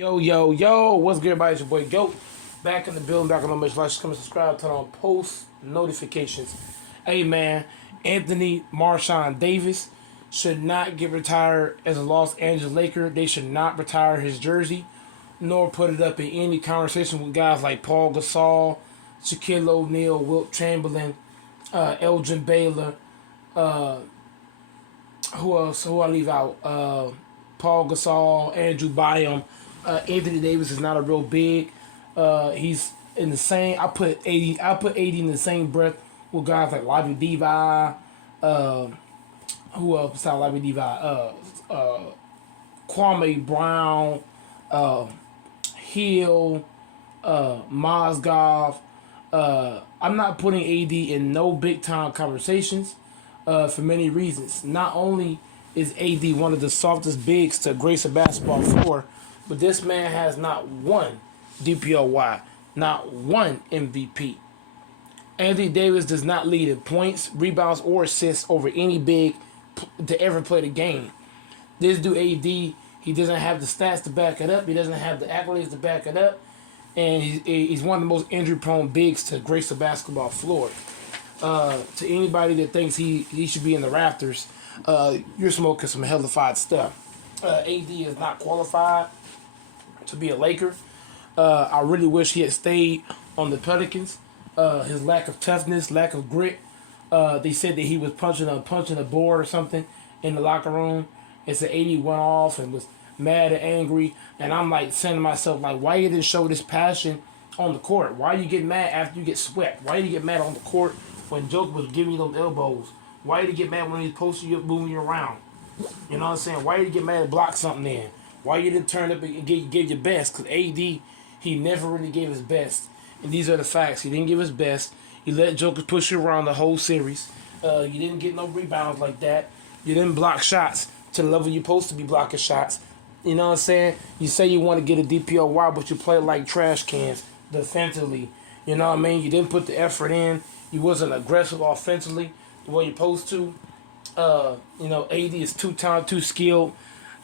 Yo, yo, yo, what's good, everybody? It's your boy Goat. Back in the building, back on the mission. Like, come and subscribe, turn on post notifications. Hey, man, Anthony Marshawn Davis should not get retired as a Los Angeles Laker. They should not retire his jersey, nor put it up in any conversation with guys like Paul Gasol, Shaquille O'Neal, Wilt Chamberlain, Elgin Baylor. Who else? Who I leave out? Paul Gasol, Andrew Bynum. Anthony Davis is not a real big. He's in the same. I put 80. I put 80 in the same breath with guys like Lavi Levi. Who else besides Lavi Levi? Kwame Brown, Hill, Mozgov. I'm not putting AD in no big time conversations for many reasons. Not only is AD one of the softest bigs to grace a basketball floor, but this man has not one DPOY, not one MVP. Anthony Davis does not lead in points, rebounds, or assists over any big to ever play the game. This dude AD, he doesn't have the stats to back it up. He doesn't have the accolades to back it up. And he's one of the most injury-prone bigs to grace the basketball floor. To anybody that thinks he should be in the rafters, you're smoking some hellified stuff. AD is not qualified to be a Laker. I really wish he had stayed on the Pelicans. His lack of toughness, lack of grit. They said that he was punching a board or something in the locker room. And said AD went off and was mad and angry. And I'm like saying to myself, like, why you didn't show this passion on the court? Why you get mad after you get swept? Why you get mad on the court when Joker was giving you those elbows? Why did you get mad when he was posting you up, moving you around? You know what I'm saying? Why did you get mad and block something in? Why you didn't turn up and give your best? Because AD, he never really gave his best. And these are the facts. He didn't give his best. He let Joker push you around the whole series. You didn't get no rebounds like that. You didn't block shots to the level you're supposed to be blocking shots. You know what I'm saying? You say you want to get a DPOY, but you play like trash cans defensively. You know what I mean? You didn't put the effort in. You wasn't aggressive offensively the way you're supposed to. AD is too talented, too skilled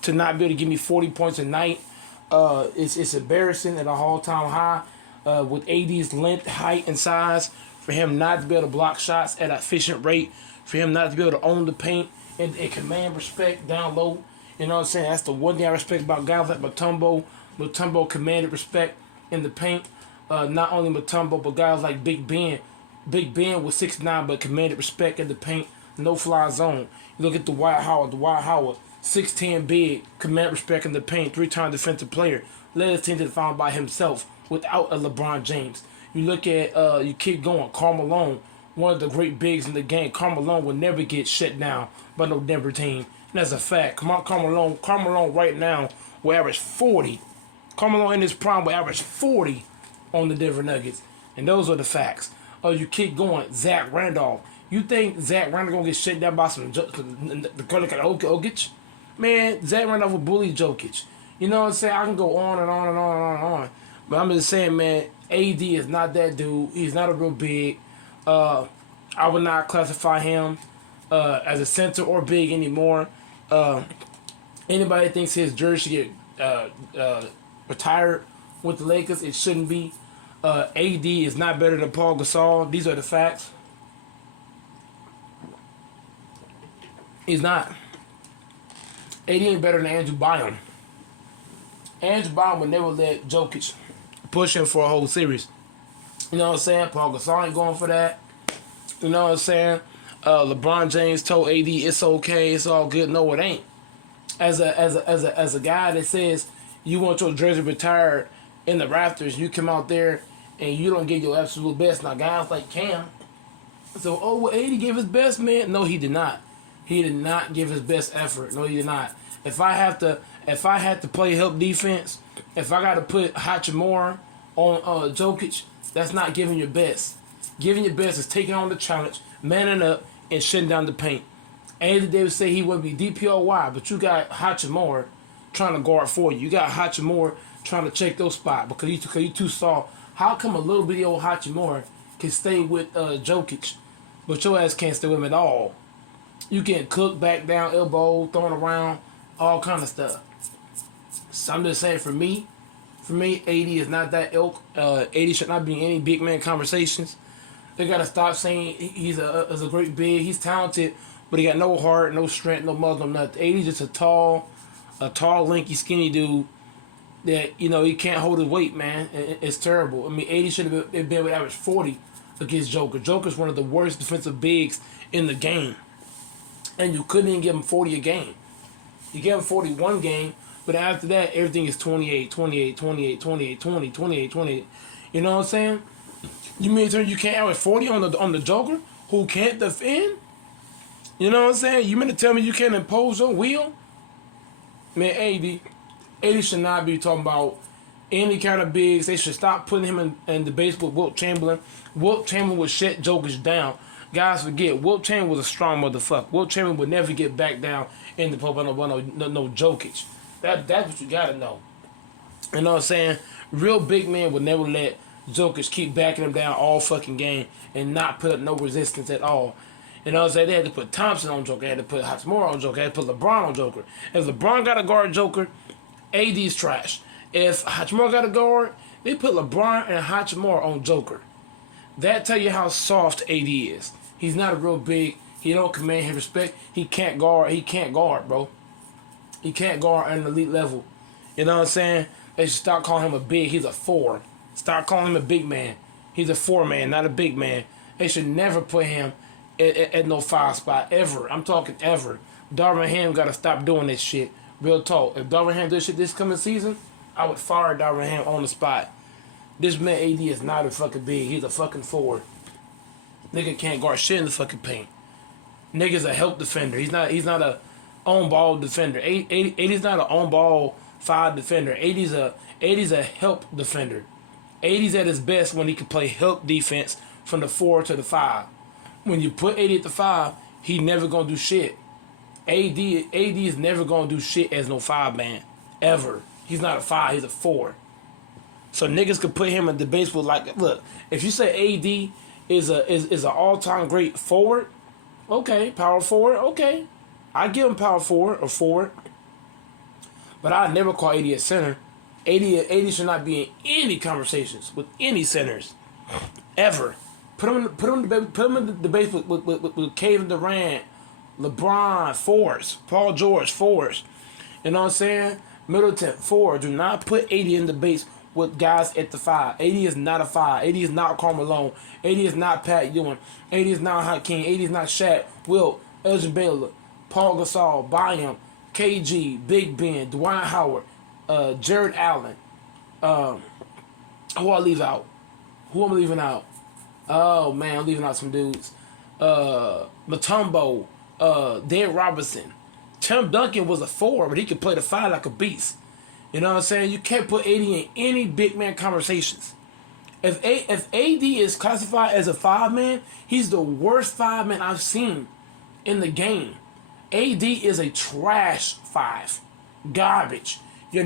to not be able to give me 40 points a night. It's embarrassing at a all-time high with AD's length, height, and size for him not to be able to block shots at an efficient rate, for him not to be able to own the paint and command respect down low. You know what I'm saying? That's the one thing I respect about guys like Mutombo. Mutombo commanded respect in the paint. Not only Mutombo, but guys like Big Ben. Big Ben was 6'9", but commanded respect in the paint. No fly zone. You look at Dwight Howard. 6'10", big, command respect in the paint, 3-time defensive player. Led his team to the final by himself without a LeBron James. You look at, you keep going, Karl Malone, one of the great bigs in the game. Karl Malone will never get shut down by no Denver team. And that's a fact. Karl Malone right now will average 40. Karl Malone in his prime will average 40 on the Denver Nuggets. And those are the facts. You keep going, Zach Randolph. You think Zach Randolph gonna get shut down by some Jokic? Man, Zach Randolph will bully Jokic. You know what I'm saying? I can go on and on and on and on and on. But I'm just saying, man, AD is not that dude. He's not a real big. I would not classify him as a center or big anymore. Anybody thinks his jersey should get retired with the Lakers, it shouldn't be. AD is not better than Paul Gasol. These are the facts. He's not. AD ain't better than Andrew Bynum. Andrew Bynum would never let Jokic push him for a whole series. You know what I'm saying? Paul Gasol ain't going for that. You know what I'm saying? LeBron James told AD it's okay, it's all good. No, it ain't. As a guy that says you want your jersey retired in the rafters, you come out there and you don't give your absolute best. Now guys like Cam, so well, AD gave his best, man. No, he did not. He did not give his best effort. No, he did not. If I had to play help defense, if I got to put Hachimura on Jokic, that's not giving your best. Giving your best is taking on the challenge, manning up, and shutting down the paint. Anthony Davis say he would be DPOY, but you got Hachimura trying to guard for you. You got Hachimura trying to check those spots because you too soft. How come a little bitty old Hachimura can stay with Jokic, but your ass can't stay with him at all? You getting cooked, back down, elbow, thrown around, all kind of stuff. So I'm just saying, for me, For me, AD is not that ilk. AD should not be in any big man conversations. They gotta stop saying he's a great big. He's talented, but he got no heart, no strength, no muscle, nothing. AD just a tall, lanky, skinny dude that he can't hold his weight, man. It's terrible. I mean, AD should have been able to average 40 against Joker. Joker's one of the worst defensive bigs in the game, and you couldn't even give him 40 a game. You gave him 41 game, but after that, everything is 28, 28, 28, 28, 20, 28, 28. You know what I'm saying? You mean you can't average 40 on the Joker who can't defend? You know what I'm saying? You mean to tell me you can't impose your will? Man, AD should not be talking about any kind of bigs. They should stop putting him in debates with Wilt Chamberlain. Wilt Chamberlain would shut Jokic down. Guys forget, Wilt Chamberlain was a strong motherfucker. Wilt Chamberlain would never get back down in the post by no Jokic. That's what you gotta know. You know what I'm saying? Real big man would never let Jokic keep backing him down all fucking game and not put up no resistance at all. You know what I'm saying? They had to put Thompson on Joker. They had to put Hachimura on Joker. They had to put LeBron on Joker. If LeBron got to guard Joker, AD's trash. If Hachimura got to guard, they put LeBron and Hachimura on Joker. That tell you how soft AD is. He's not a real big. He don't command his respect. He can't guard. He can't guard, bro. He can't guard at an elite level. You know what I'm saying? They should stop calling him a big. He's a 4. Stop calling him a big man. He's a 4 man, not a big man. They should never put him at no 5 spot ever. I'm talking ever. Darvin Ham got to stop doing this shit. Real talk. If Darvin Ham did shit this coming season, I would fire Darvin Ham on the spot. This man AD is not a fucking big. He's a fucking 4. Nigga can't guard shit in the fucking paint. Nigga's a help defender. He's not a on ball defender. AD's not an on ball 5 defender. AD's a help defender. AD's at his best when he can play help defense from the 4 to the 5. When you put AD at the 5, he never gonna do shit. AD is never gonna do shit as no 5 man. Ever. He's not a 5, he's a 4. So niggas could put him in debates with look, if you say AD is an all-time great forward, okay, power forward, okay. I give him power forward or forward. But I never call AD a center. AD should not be in any conversations with any centers. Ever. Put him in the debate with Kevin Durant, LeBron, fours, Paul George, fours. You know what I'm saying? Middleton, 4. Do not put AD in debates with guys at the 5. AD is not a 5. AD is not Karl Malone. AD is not Pat Ewing. AD is not Hakeem. AD is not Shaq, Wilt, Elgin Baylor, Paul Gasol, Bynum, KG, Big Ben, Dwight Howard, Jared Allen. Who I leave out? Who am I leaving out? Oh man, I'm leaving out some dudes. Mutombo, Dan Robinson. Tim Duncan was a 4, but he could play the 5 like a beast. You know what I'm saying? You can't put AD in any big man conversations. If AD is classified as a 5 man, he's the worst 5 man I've seen in the game. AD is a trash 5. Garbage. You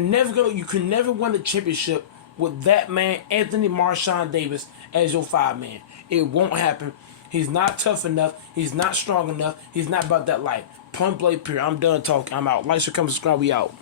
can never win a championship with that man, Anthony Marshawn Davis, as your 5 man. It won't happen. He's not tough enough. He's not strong enough. He's not about that life. Point blank period. I'm done talking. I'm out. Like, share, comment, subscribe. We out.